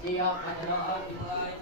Siap, baca doa dimulai.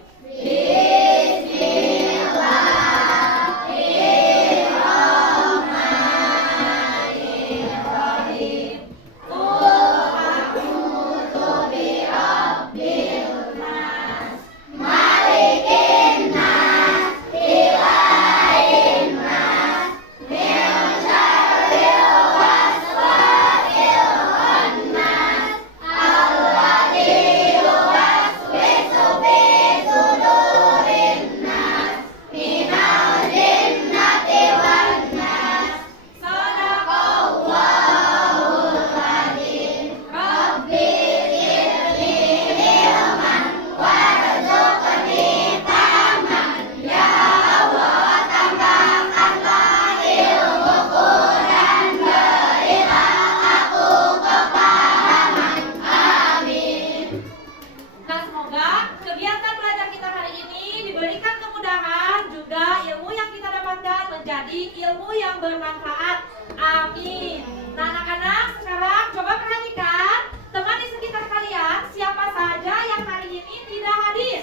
Nah, semoga kegiatan belajar kita hari ini diberikan kemudahan juga ilmu yang kita dapatkan menjadi ilmu yang bermanfaat. Amin. Nah, anak-anak sekarang coba perhatikan teman di sekitar kalian siapa saja yang hari ini tidak hadir.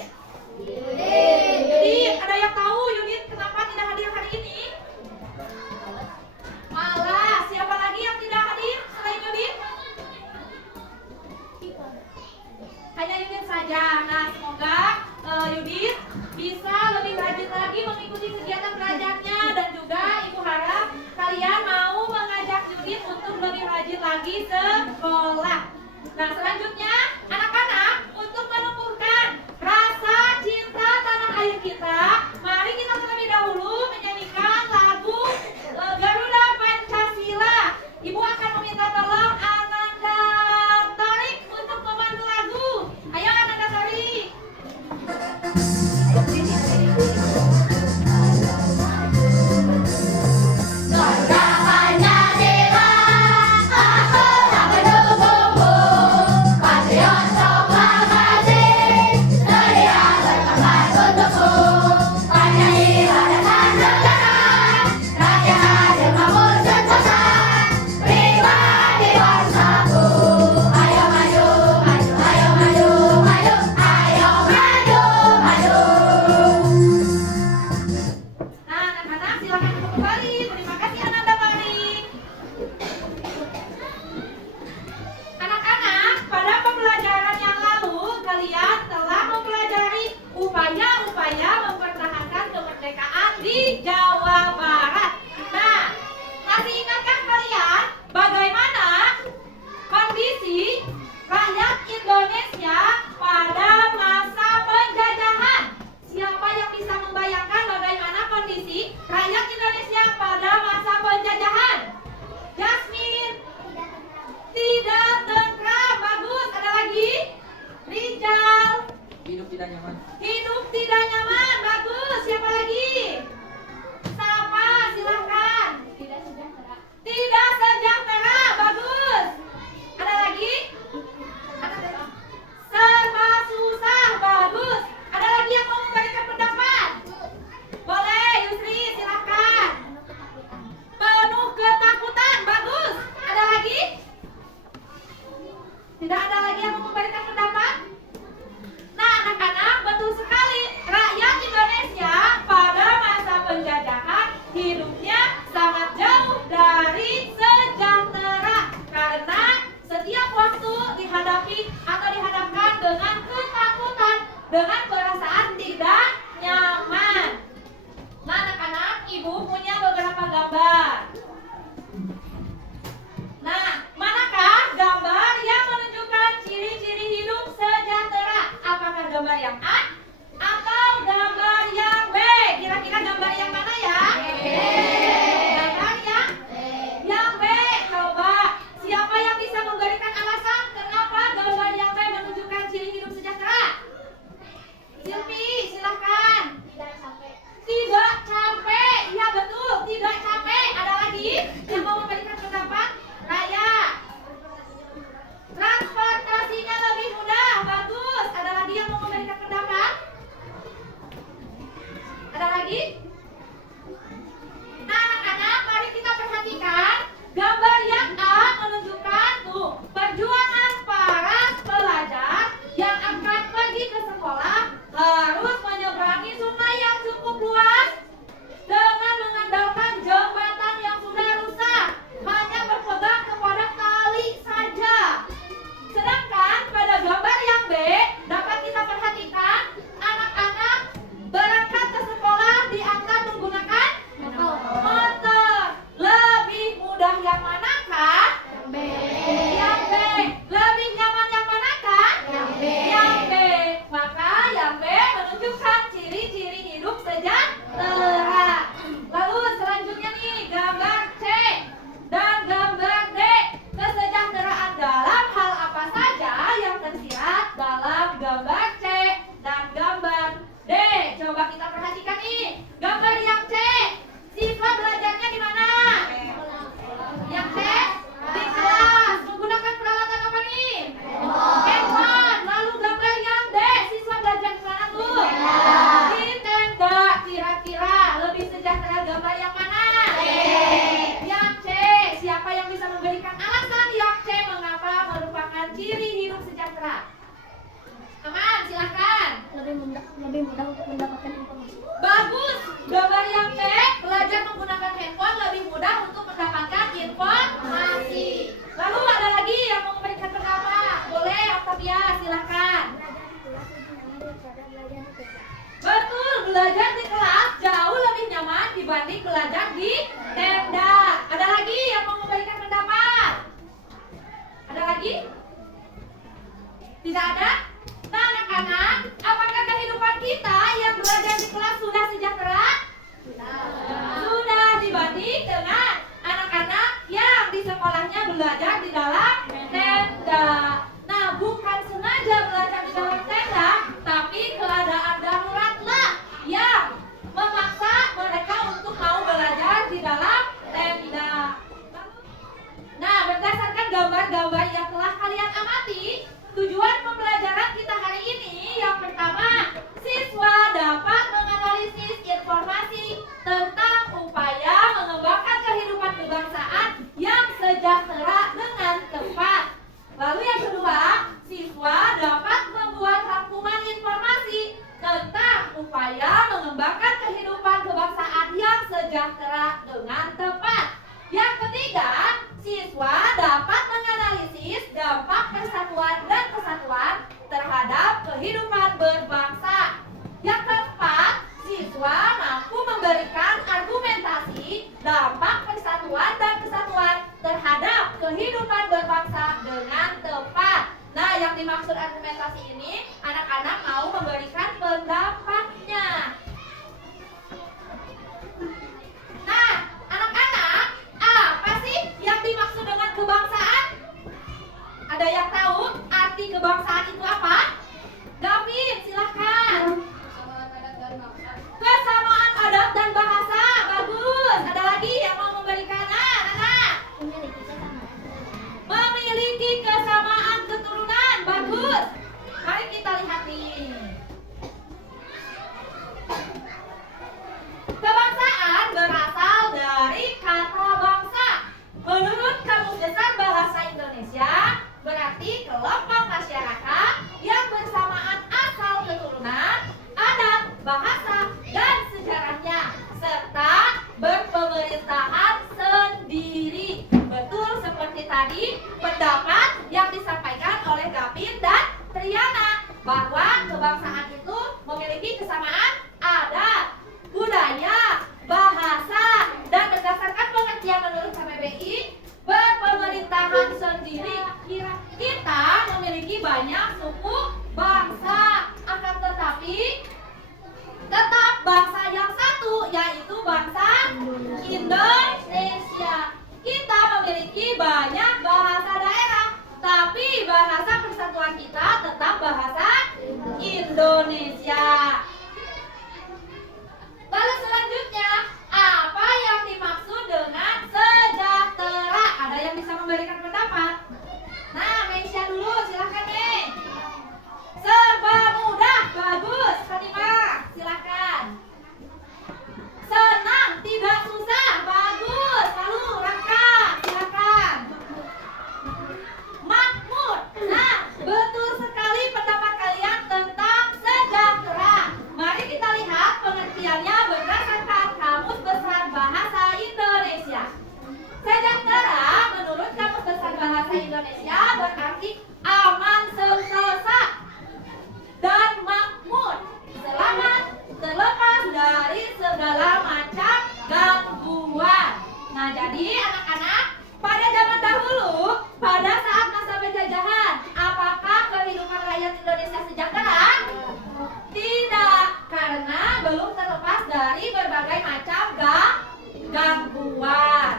Yudit, ada yang tahu Yudit kenapa tidak hadir hari ini? Malah, siapa lagi yang tidak hadir selain Yudit? Hanya Yudit saja. Nah, semoga Yudit bisa lebih rajin lagi mengikuti kegiatan belajarnya dan juga Ibu harap kalian mau mengajak Yudit untuk lebih rajin lagi sekolah. Nah, selanjutnya anak-anak untuk menumbuhkan rasa cinta tanah air kita, mari kita terlebih dahulu menyanyikan lagu Garuda Pancasila. Ibu akan meminta tolong Ananda Torik untuk memandu lagu. Ayo Ananda Torik. Garuda Pancasila, aku tak mendukungmu. Patriot proklamasi, sedia berkorban untukmu. Pancasila datang negara, rakyat hadir makmur sentosa. Pribadi bersatu, ayo maju, maju, ayo maju, maju, ayo maju, maju. Nah, anak-anak silakan duduk kembali. Terima kasih Ananda Torik. Anak-anak, pada pembelajaran yang lalu kalian telah mempelajari upaya-upaya mempertahankan kemerdekaan di Jawa Barat. Nah, masih ingatkah kalian bagaimana kondisi rakyat Indonesia pada masa penjajahan? Siapa yang bisa membayangkan bagaimana kondisi rakyat Indonesia pada masa penjajahan? Jasmine. Tidak tentram. Bagus. Ada lagi? Rijal. Hidup tidak nyaman. Hidup tidak nyaman. Bagus. Siapa lagi? Sapa. Silahkan. Tidak sejahtera. Bagus. Ada lagi? Serba susah. Bagus. Ada lagi yang mau memberikan pendapat? Boleh, Yusri, silahkan. Penuh ketakutan. Bagus. Ada lagi? Tidak ada lagi yang mau memberikan pendapat? Nah, anak-anak, betul sekali. Rakyat Indonesia pada masa penjajahan hidupnya sangat jauh dari sejahtera karena setiap waktu dihadapi atau dihadapkan dengan ketakutan, dengan perasaan tidak nyaman. Nah, anak-anak, Ibu punya beberapa gambar. Nah, manakah gambar yang menunjukkan ciri hidup sejahtera? Aman, silahkan. Lebih mudah untuk mendapatkan informasi. Bagus. Gambar yang B, belajar menggunakan handphone lebih mudah untuk mendapatkan informasi. Lalu ada lagi yang mau memberikan pendapat? Boleh, Octavia, silahkan. Betul, belajar di kelas jauh lebih nyaman dibanding belajar di tenda. Ada lagi yang mau memberikan pendapat? Ada lagi? Tidak ada? Nah, anak-anak, apakah kehidupan kita yang belajar di kelas sudah sejahtera? Sudah dibanding dengan anak-anak yang di sekolahnya belajar di dalam tenda. Nah, bukan sengaja belajar di dalam tenda, tapi keadaan daruratlah yang memaksa mereka untuk mau belajar di dalam tenda. Nah, berdasarkan gambar-gambar yang telah kalian amati, tujuan pembelajaran kita hari ini yang pertama, siswa dapat menganalisis informasi tentang upaya mengembangkan kehidupan kebangsaan yang sejahtera dengan tepat. Lalu yang kedua, siswa dapat membuat rangkuman informasi tentang upaya mengembangkan kehidupan kebangsaan yang sejahtera dengan tepat. Yang ketiga, siswa dapat menganalisis dampak persatuan dan kesatuan terhadap kehidupan berbangsa. Yang keempat, siswa mampu memberikan argumentasi dampak persatuan dan kesatuan terhadap kehidupan berbangsa dengan tepat. Nah, yang dimaksud argumentasi ini, anak-anak mau memberikan pendapatnya. Nah, anak-anak, apa sih yang dimaksud dengan kebangsaan? Ada yang tahu arti kebangsaan itu apa? David, silahkan. Kesamaan adat dan bahasa. Bagus. Ada lagi yang mau memberikan? Anak-anak. Memiliki kesamaan keturunan. Bagus. Mari kita lihat nih. Kebangsaan berasal dari kata bangsa. Menurut Kamus Besar Bahasa Indonesia, berarti kelompok masyarakat yang bersamaan asal keturunan, adat, bahasa, dan sejarahnya, serta berpemerintahan sendiri. Betul seperti tadi pendapat yang disampaikan oleh Gavin dan Triana, bahwa kebangsaan itu memiliki kesamaan adat, budaya, bahasa, dan berdasarkan pengertian menurut KBBI, berpemerintahan sendiri. Kita memiliki banyak suku bangsa, akan tetapi tetap bangsa yang satu, yaitu bangsa Indonesia. Kita memiliki banyak bahasa daerah, tapi bahasa persatuan kita tetap bahasa Indonesia. Lalu selanjutnya, apa yang dimaksud dengan sejahtera? Ada yang bisa memberikan pendapat? Nah, Meisha dulu, silahkan nih. Serba mudah, bagus. Fatimah, silahkan. Senang, tidak susah, bagus. Lalu Raka, silahkan. Makmur. Nah, betul sekali pendapat kalian tentang sejahtera. Mari kita lihat pengertiannya berdasarkan Kamus Besar Bahasa Indonesia. Sejahtera menurut Kamus Besar Bahasa Indonesia berarti aman sentosa dan makmur, selamat, terlepas dari segala macam gangguan. Nah, jadi anak-anak, pada zaman dahulu, pada saat masa penjajahan, apakah kehidupan rakyat Indonesia sejahtera? Tidak, karena belum terlepas dari berbagai macam gangguan.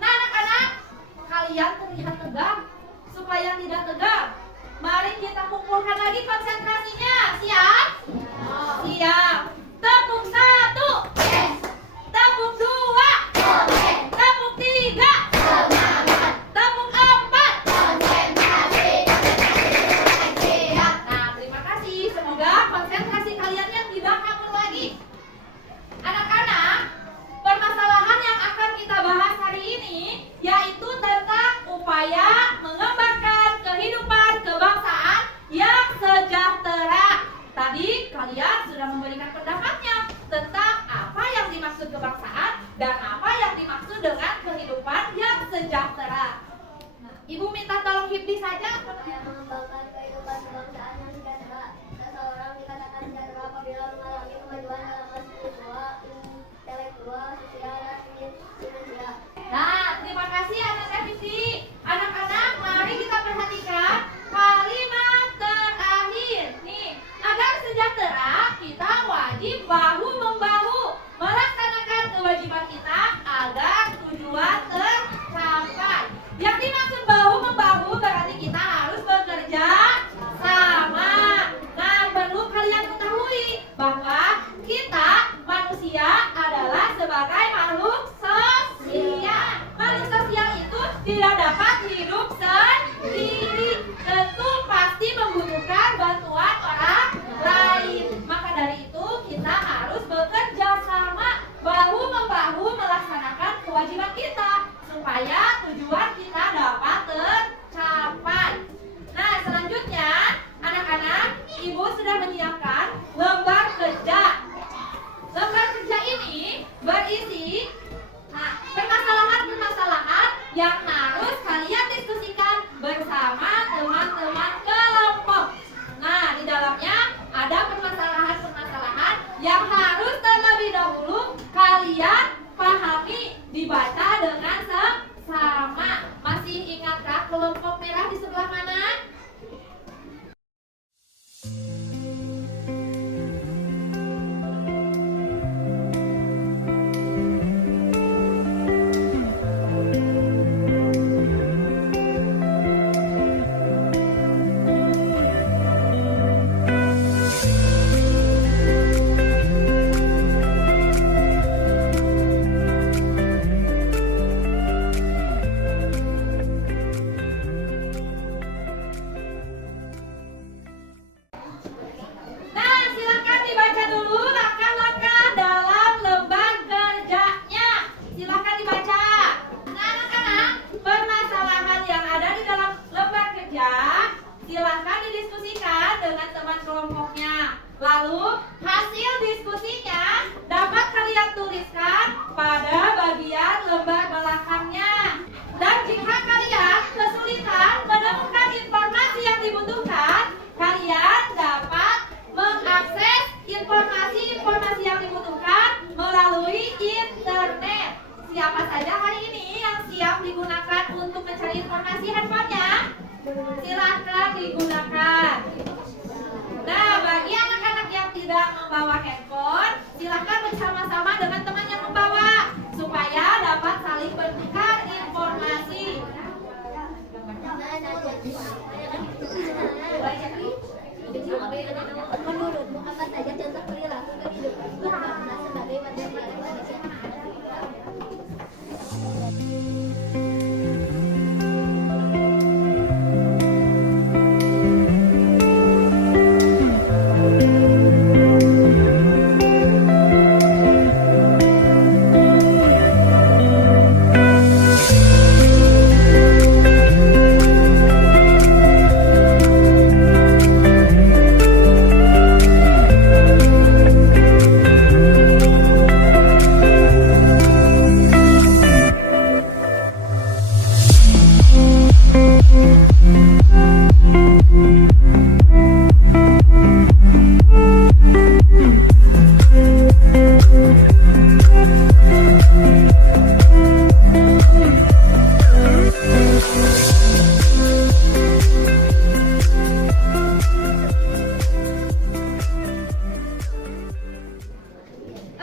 Nah, anak-anak, kalian terlihat tegang. Supaya tidak tegang, mari kita kumpulkan lagi konsentrasinya. Siap? Siap. Tepuk 1. Tepuk 2. Tepuk 3. Tepuk 4. Nah, terima kasih. Semoga konsentrasi kaliannya tidak kabur lagi. Anak-anak, permasalahan yang akan kita bahas hari ini yaitu tentang upaya mengembangkan Lalu hasil diskusinya dapat kalian tuliskan pada bagian lembar belakangnya. Dan jika kalian kesulitan menemukan informasi yang dibutuhkan, kalian dapat mengakses informasi-informasi yang dibutuhkan melalui internet. Siapa saja hari ini yang siap digunakan untuk mencari informasi handphonenya? Silahkan digunakan. Nah, bagi anak-anak yang tidak membawa handphone, silahkan bersama-sama dengan teman yang membawa supaya dapat saling bertukar informasi. Menurutmu apa saja contoh perilaku kehidupan berbangsa sebagai warga negara Indonesia?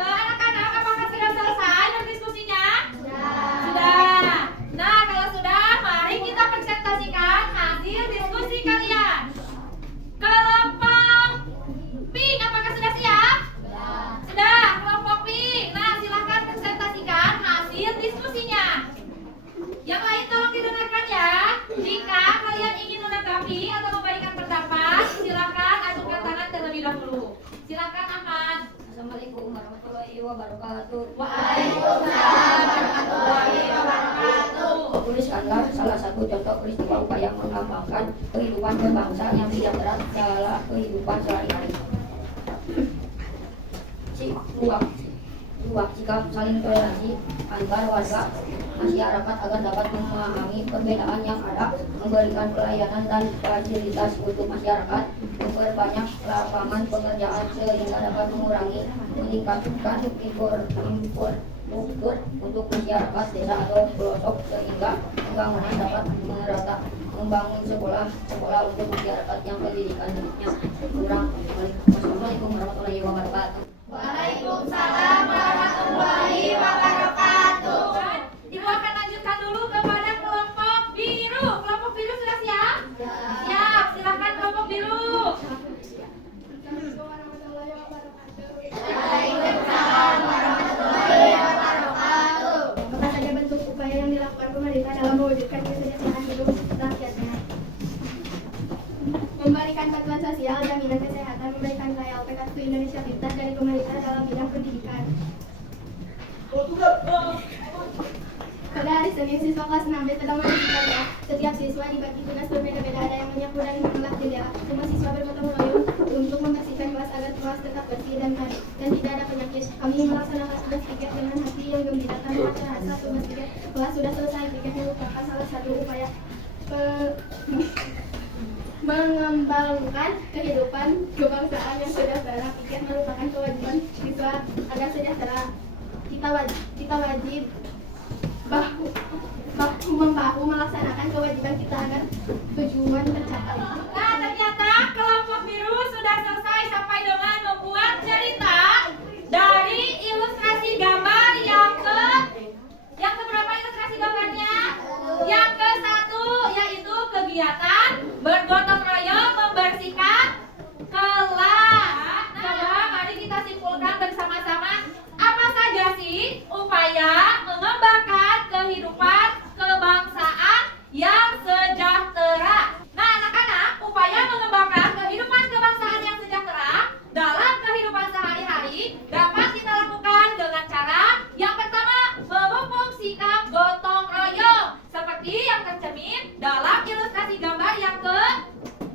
Anak-anak, apakah sudah selesai berdiskusinya? Sudah. Nah, kalau sudah, mari kita presentasikan hasil diskusi kalian. Kelompok pink, apakah sudah siap? Sudah, kelompok pink. Nah, silahkan presentasikan hasil diskusinya. Yang lain tolong didengarkan ya. Jika kalian ingin menanggapi atau memberikan pendapat, silahkan acungkan tangan terlebih dahulu. Silahkan Ahmad. Assalamualaikum warahmatullahi wabarakatuh. Waalaikumsalam warahmatullahi wabarakatuh. Tuliskanlah salah satu contoh peristiwa upaya mengembangkan kehidupan berbangsa yang tidak berat dalam kehidupan sehari-hari. Ruang sikap saling toleransi antar warga masyarakat agar dapat memahami perbedaan yang ada, memberikan pelayanan dan fasilitas untuk masyarakat, memperbanyak lapangan pekerjaan sehingga dapat meningkatkan infrastruktur untuk masyarakat desa atau pelosok sehingga pembangunan dapat merata, membangun sekolah untuk masyarakat yang pendidikannya kurang. Wassalamualaikum warahmatullahi wabarakatuh. Waalaikumsalam warahmatullahi wabarakatuh. Ibu akan lanjutkan dulu kepada kelompok biru. Kelompok biru sudah siap? Siap, silakan kelompok biru. Waalaikumsalam warahmatullahi wabarakatuh. Apa saja bentuk upaya yang dilakukan pemerintah dalam mewujudkan kesejahteraan hidup rakyatnya? Memberikan bantuan sosial, jaminan kesehatan, memberikan KLP Kartu Indonesia Pintar dari pemerintah dalam bidang pendidikan. Pada hari Senin, siswa kelas 6B sedang mengajar. Setiap siswa dibagi tugas berbeda-beda, ada yang menyapu dan mengolah jendela. Semua siswa bergotong royong untuk membersihkan kelas agar kelas tetap bersih dan tidak ada penyakit. Kami melaksanakan tugas piket dengan hati yang gembira tanpa terasa. Tugas piket kelas sudah selesai. Piket merupakan salah satu upaya mengembangkan kehidupan kebangsaan yang sejahtera. Piket merupakan kewajiban siswa agar sejahtera. Kita wajib bahu-membahu melaksanakan kewajiban kita agar tujuan tercapai. Nah, ternyata kelompok biru sudah selesai sampai dengan membuat cerita dari ilustrasi gambar yang keberapa ilustrasi gambarnya? Yang ke-1, yaitu kegiatan bergotong royong membersihkan kelas. Coba mari kita simpulkan bersama-sama, apa saja sih upaya mengembangkan kehidupan kebangsaan yang sejahtera? Nah, anak-anak, upaya mengembangkan kehidupan kebangsaan yang sejahtera dalam kehidupan sehari-hari dapat kita lakukan dengan cara yang pertama, memupuk sikap gotong royong seperti yang tercermin dalam ilustrasi gambar yang ke-1.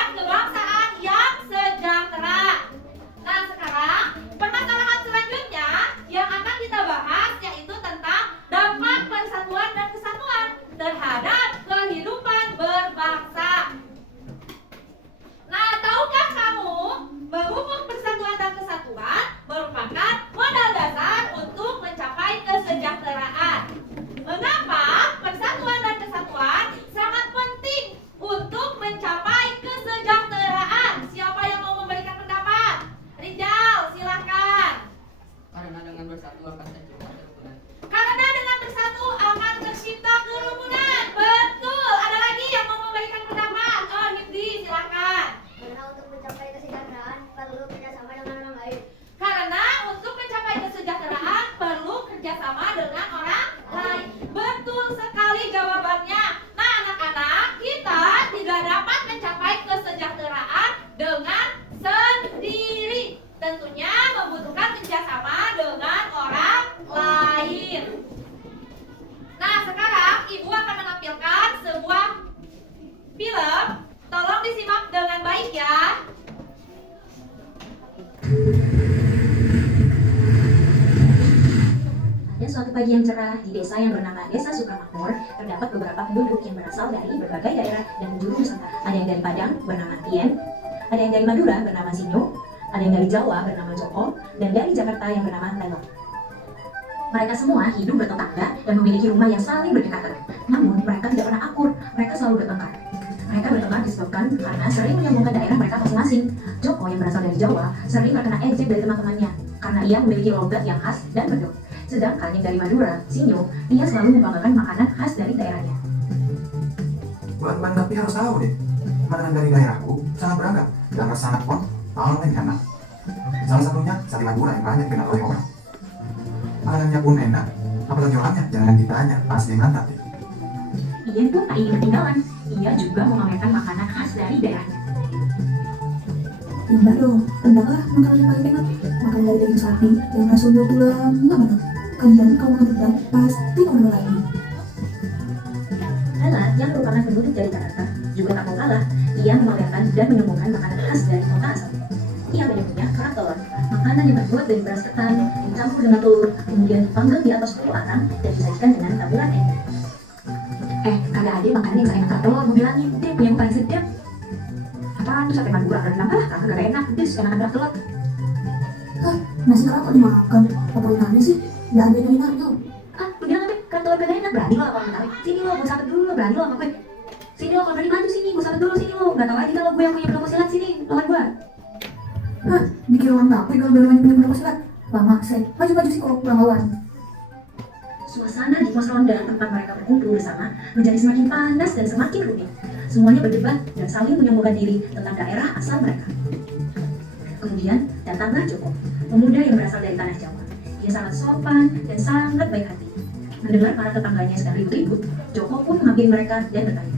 persatuan kebangsaan yang sejahtera. Nah, sekarang permasalahan selanjutnya yang akan kita bahas yaitu tentang dampak persatuan dan kesatuan terhadap kehidupan berbangsa. Nah, tahukah kamu memupuk persatuan dan kesatuan merupakan modal dasar untuk mencapai kesejahteraan. Mengapa persatuan dan kesatuan sangat penting untuk mencapai kesejahteraan? Siapa yang mau memberikan pendapat? Rijal, silakan. Karena dengan bersatu akan tercipta kerukunan. Karena dengan bersatu akan tercipta kerukunan. Betul. Ada lagi yang mau memberikan pendapat? Oh, Hibdi, silakan. Karena untuk mencapai kesejahteraan perlu kerjasama dengan orang lain. Karena untuk mencapai kesejahteraan perlu kerjasama dengan orang lain. Betul sekali jawabannya. Nah, anak-anak, kita tidak dapat mencapai kesejahteraan dengan sendiri. Tentunya membutuhkan kerjasama dengan orang lain. Nah, sekarang Ibu akan menampilkan sebuah film. Tolong disimak dengan baik ya. Pada suatu pagi yang cerah di desa yang bernama Desa Sukamakmur, terdapat beberapa penduduk yang berasal dari berbagai daerah dan penjuru Nusantara. Ada yang dari Padang bernama Tien, ada yang dari Madura bernama Sinyo, ada yang dari Jawa bernama Joko, dan dari Jakarta yang bernama Lelo. Mereka semua hidup bertetangga dan memiliki rumah yang saling berdekatan. Namun mereka tidak pernah akur, mereka selalu bertengkar. Mereka bertengkar disebabkan karena sering menyombongkan daerah mereka masing-masing. Joko yang berasal dari Jawa sering terkena ejek dari teman-temannya karena ia memiliki logat yang khas dan bedok. Sedangkan yang dari Madura, Sinyo, ia selalu membanggakan makanan khas dari daerahnya. Buat tapi harus tahu deh, makanan dari daerahku sangat beragam dan sangat pun paling enak. Salah satunya sari Madura yang banyak dikenal oleh orang. Makanannya pun enak, apalagi orangnya jangan ditanya, pasti mantap deh. Ia pun tak ingin ketinggalan, ia juga memamerkan makanan khas dari daerahnya. Enggak dong, entahlah makanan yang paling enak. Makan dari daging sapi yang rasanya tulang enggak banget. Kalian kalau makan udang pasti mau nambah lagi. Lala yang merupakan penduduk dari Jakarta juga tak mau kalah. Ia memamerkan dan menyombongkan makanan khas dari kota asalnya. Ia menyebutnya kerak telur, makanan yang terbuat dari beras ketan, dicampur dengan telur, kemudian dipanggang di atas telur arang dan disajikan dengan taburan es. Kagak ada makanan yang seenak kerak telur, mau bilangin dia punya yang paling sedap. Apaan tuh sate Madura, ada nambah lah, kagak enak, itu enakan kerak telur. Nasi kerak kok dimakan, apa aneh sih? Nggak ada yang enak tuh. Lu bilang apa? Kerak telur gak enak, berani lo kalau minta. Sini lo, gue sabet dulu lo, berani lo sama gue. Sini lo, kalau berani maju sini, gue sabet dulu sini lo. Gak tau aja kalau gue yang punya ilmu silat sini, lawan gue. Dikira orang apa kalau baru main film silat? Lama, saya maju-maju sih kalau kurang lawan. Suasana di pos ronda tempat mereka berkumpul bersama menjadi semakin panas dan semakin rumit. Semuanya berdebat dan saling menyombongkan diri tentang daerah asal mereka. Kemudian datanglah Joko, pemuda yang berasal dari tanah Jawa. Dia sangat sopan dan sangat baik hati. Mendengar para tetangganya sedang ribut-ribut, Joko pun menghampiri mereka dan bertanya.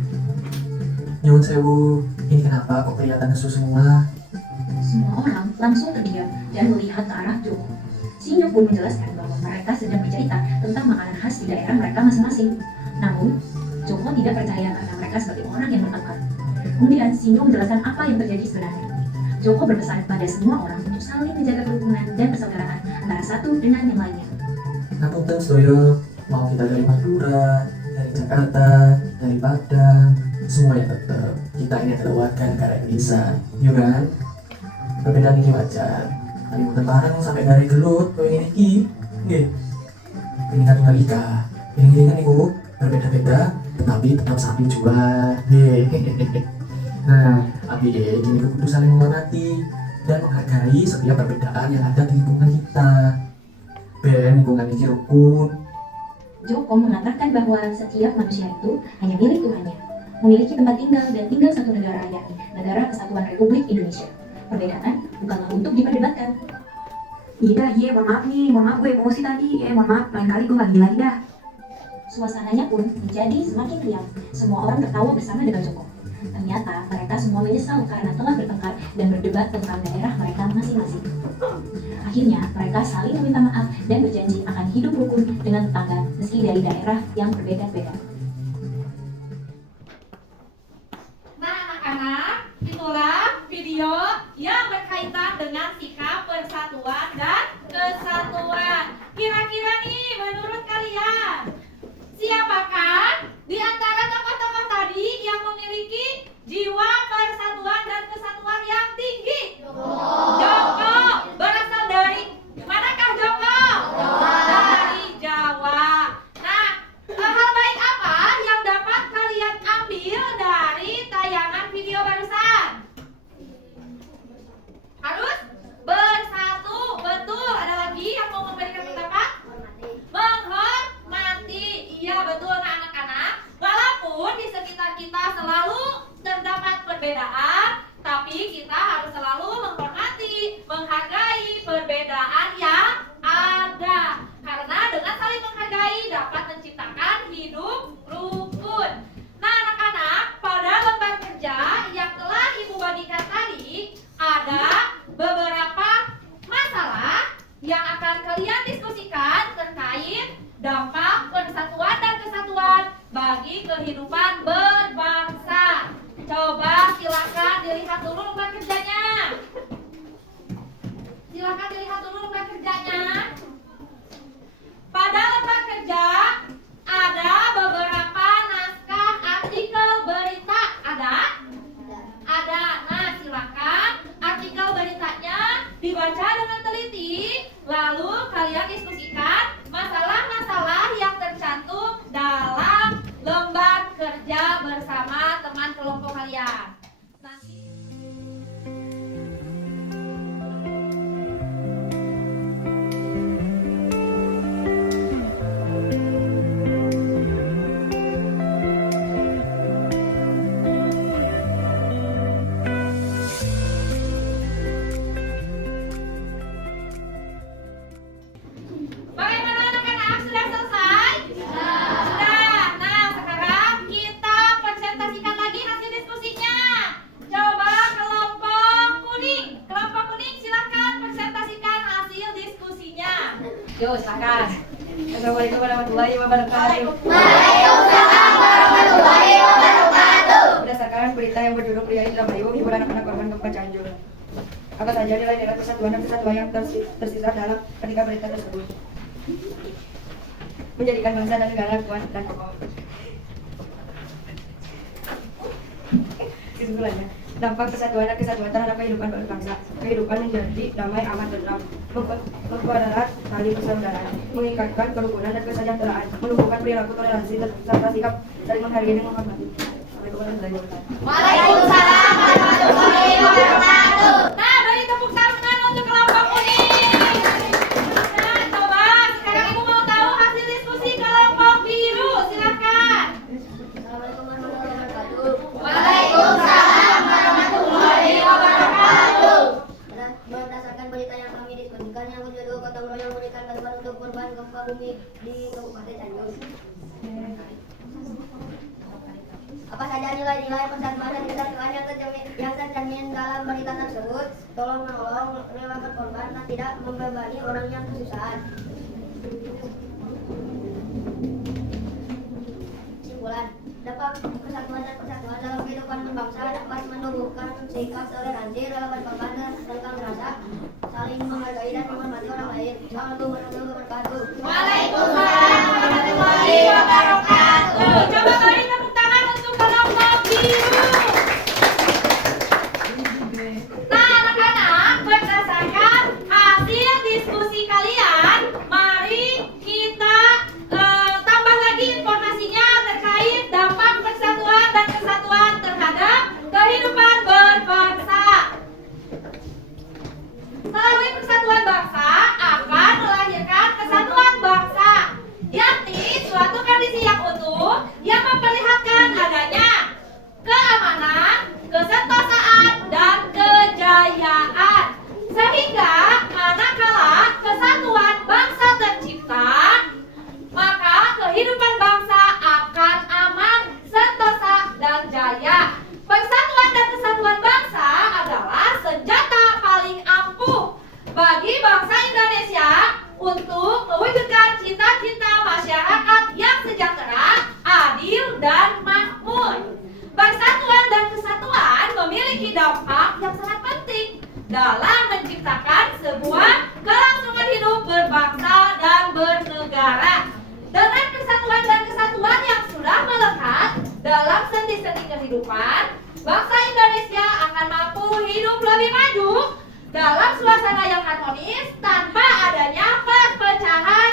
Nyuwun sewu, ini kenapa kok kelihatan nesu semua? Semua orang langsung terdiam dan melihat ke arah Joko. Sinyo pun menjelaskan bahwa mereka sedang bercerita tentang makanan khas di daerah mereka masing-masing. Namun, Joko tidak percaya karena mereka sebagai orang yang bertengkar. Kemudian Sinyo menjelaskan apa yang terjadi sebenarnya. Joko berpesan pada semua orang untuk saling menjaga kerukunan dan persaudaraan antara satu dengan yang lainnya. Ngapunten sedoyo, mau kita dari Madura, dari Jakarta, dari Padang, semuanya tetap kita ini adalah warga negara Indonesia, yuk kan? Perbedaan ini wajar, tapi mungkin bareng sampai dari gelut, kau ingin iki, nggih. Ini kan tunggal ika, ini kan iku berbeda-beda, tetapi tetap satu jua, nggih. Nah, tapi gini kudu saling menghormati dan menghargai setiap perbedaan yang ada di lingkungan kita. Ben lingkungan ini rukun. Joko mengatakan bahwa setiap manusia itu hanya milik Tuhannya, memiliki tempat tinggal dan tinggal satu negara, yakni Negara Kesatuan Republik Indonesia. Perbedaan bukanlah untuk diperdebatkan. Iya, mohon maaf gue emosi tadi, mohon maaf, lain kali gue lagi dah. Suasananya pun menjadi semakin riang. Semua orang tertawa bersama dengan Joko. Ternyata mereka semua menyesal karena telah bertengkar dan berdebat tentang daerah mereka masing-masing. Akhirnya mereka saling meminta maaf dan berjanji akan hidup rukun dengan tetangga meski dari daerah yang berbeda-beda. Nah, anak-anak, itulah ada beberapa masalah yang akan kalian diskusikan terkait dampak persatuan dan kesatuan bagi kehidupan berbangsa. Coba silakan dilihat dulu lembar kerjanya. Silakan dilihat dulu lembar kerjanya. Pada lembar kerja ada beberapa naskah artikel berita. Ada? Ada. Nah, silakan artikel beritanya dibaca dengan teliti, lalu kalian diskusikan masalah-masalah yang tercantum dalam lembar kerja bersama teman kelompok kalian. Nanti bagaimana anak-anak, sudah selesai? Sudah. Nah, sekarang kita presentasikan lagi hasil diskusinya. Coba kelompok kuning. Kelompok kuning silakan presentasikan hasil diskusinya. Yo, silakan. Assalamualaikum warahmatullahi wabarakatuh. Waalaikumsalam warahmatullahi wabarakatuh. Berdasarkan berita yang berjudul Pria Indramayu, hiburan anak-anak korban gempa Cianjur. Apa saja nilai-nilai persatuan dan kesatuan yang tersisa dalam ketiga berita tersebut? Menjadikan bangsa dan negara kuat dan kokoh. Kesimpulannya, dampak persatuan dan kesatuan terhadap kehidupan berbangsa. Kehidupan menjadi damai, aman, tentram, mempererat tali persaudaraan, meningkatkan kerukunan dan kesejahteraan, menumbuhkan perilaku toleransi serta sikap saling menghargai dan menghormati. Waalaikumsalam warahmatullahi wabarakatuh. Nah, beri tepuk tangan untuk kelompok kuning. Nah, coba sekarang ibu mau tahu hasil diskusi kelompok biru. Silakan. Assalamualaikum warahmatullahi wabarakatuh. Waalaikumsalam warahmatullahi wabarakatuh. Berdasarkan berita yang kami diskusikan yang berjudul Gotong Royong memberikan bantuan untuk korban gempa bumi di Kabupaten Cianjur. Apa saja nilai-nilai persatuan dan kesatuan yang tercermin dalam berita tersebut? Tolong menolong, rela berkorban, dan tidak membebani orang yang kesusahan. Kesimpulan, dampak persatuan dan kesatuan dalam kehidupan berbangsa dapat menumbuhkan sikap toleransi, rela berkorban, dan merasa saling menghargai dan menghormati orang lain. Assalamualaikum warahmatullahi wabarakatuh. Waalaikumsalam warahmatullahi wabarakatuh. Coba beri tepuk tangan untuk kelompok biru. Nah, anak-anak, berdasarkan hasil diskusi kalian, mari kita tambah lagi informasinya terkait dampak persatuan dan kesatuan terhadap kehidupan berbangsa. Melalui persatuan bangsa akan melahirkan kesatuan bangsa, yakni suatu kondisi yang utuh yang memperlihatkan adanya keamanan, kesentosaan, dan kejayaan. Sehingga manakala kesatuan bangsa tercipta, maka kehidupan bangsa akan aman, sentosa, dan jaya. Persatuan dan kesatuan bangsa adalah senjata paling ampuh bagi bangsa Indonesia untuk mewujudkan cita-cita masyarakat yang sejahtera, adil, dan makmur. Persatuan dan kesatuan memiliki dampak yang sangat penting dalam menciptakan sebuah kelangsungan hidup berbangsa dan bernegara. Dengan persatuan dan kesatuan yang sudah melekat dalam sendi-sendi kehidupan, bangsa Indonesia akan mampu hidup lebih maju dalam suasana yang harmonis tanpa adanya perpecahan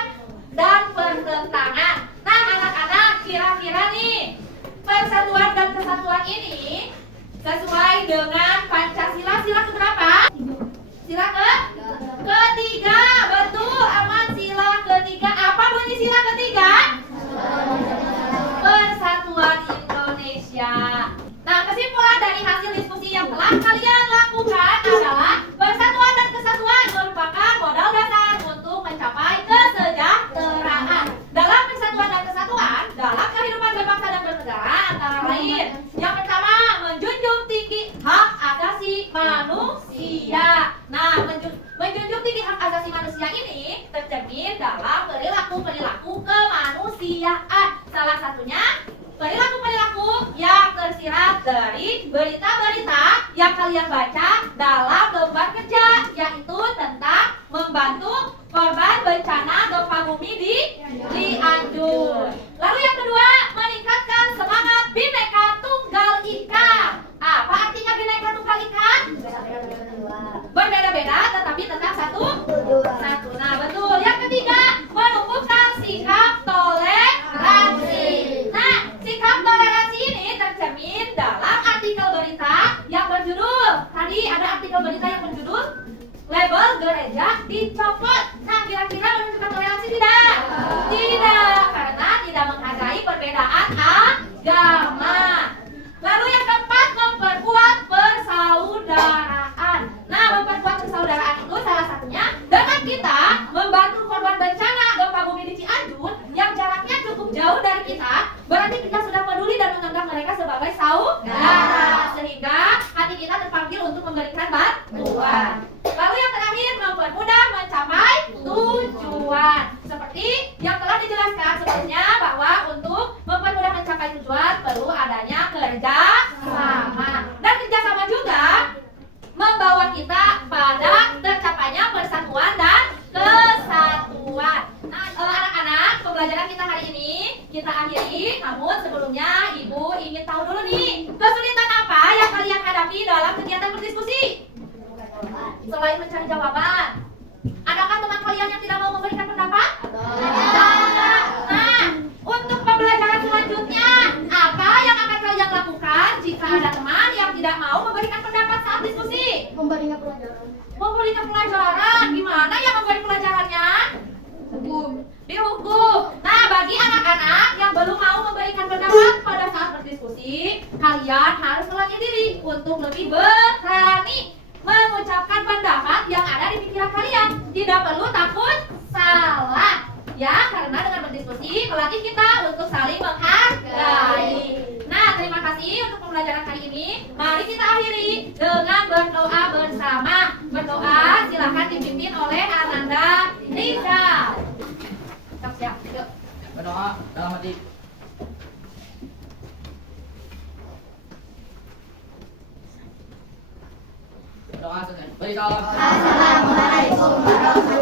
dan pertentangan. Nah, anak-anak, kira-kira nih persatuan dan kesatuan ini sesuai dengan Pancasila sila keberapa? Sila ketiga. Betul, aman, sila ketiga. Apa bunyi sila ketiga? Persatuan Indonesia. Nah, kesimpulan dari hasil diskusi yang telah kalian lakukan adalah persatuan dan kesatuan merupakan modal dasar untuk mencapai kesejahteraan. Dalam persatuan dan kesatuan, dalam kehidupan berbangsa dan bernegara antara lain, yang pertama, menjunjung tinggi hak atas manusia. Nah, menjunjung tinggi hak asasi manusia ini tercermin dalam perilaku kemanusiaan. Salah satunya perilaku yang tersirat dari berita-berita yang kalian baca dalam lembar kerja, yaitu tentang membantu korban bencana gempa bumi di Cianjur. Lalu yang kedua, meningkatkan semangat Bhinneka Tunggal Ika. Apa artinya Bhinneka Tunggal Ika? Berbeda-beda tetapi tentang satu. Nah, betul. Yang ketiga, menumbuhkan sikap toleransi. Nah, sikap toleransi ini tercermin dalam artikel berita yang berjudul, tadi ada artikel berita yang berjudul label gereja dicopot. Nah, kira-kira menunjukkan toleransi tidak? Tidak, karena tidak menghargai perbedaan agama. Lalu yang keempat, memperkuat persaudaraan. Nah, memperkuat persaudaraan itu salah satunya dengan kita membantu korban bencana gempa bumi di Cianjur yang jaraknya cukup jauh dari kita. Berarti kita sudah peduli dan menganggap mereka sebagai saudara, sehingga hati kita terpanggil untuk memberikan bantuan. Lalu yang terakhir, mempermudah mencapai tujuan. Seperti yang telah dijelaskan sebelumnya bahwa untuk mempermudah mencapai tujuan perlu adanya kerjasama. Dan kerjasama juga membawa kita pada tercapainya persatuan dan kesatuan. Nah, anak-anak, pembelajaran kita hari ini kita akhiri. Namun sebelumnya Ibu ingin tahu dulu nih, kesulitan apa yang kalian hadapi dalam kegiatan berdiskusi? Selain mencari jawaban, adakah teman kalian yang tidak mau memberikan pendapat? Ada. Nah, untuk pembelajaran selanjutnya, apa yang akan kalian lakukan jika ada teman yang tidak mau memberikan pendapat saat diskusi? Memberikan pelajaran. Memberikan pelajaran, gimana yang memberi pelajarannya? Hukum. Dihukum. Nah, bagi anak-anak yang belum mau memberikan pendapat pada saat berdiskusi, kalian harus melatih diri untuk lebih berani mengucapkan pendapat yang ada di pikiran kalian. Tidak perlu takut salah, ya, karena dengan berdiskusi melatih kita untuk saling menghargai. Nah, terima kasih untuk pembelajaran kali ini. Mari kita akhiri dengan berdoa bersama. Berdoa silakan dipimpin oleh Ananda Rizal. Siap, yuk. Berdoa dalam hati. Berdoa selesai. Beri salam. Assalamualaikum warahmatullahi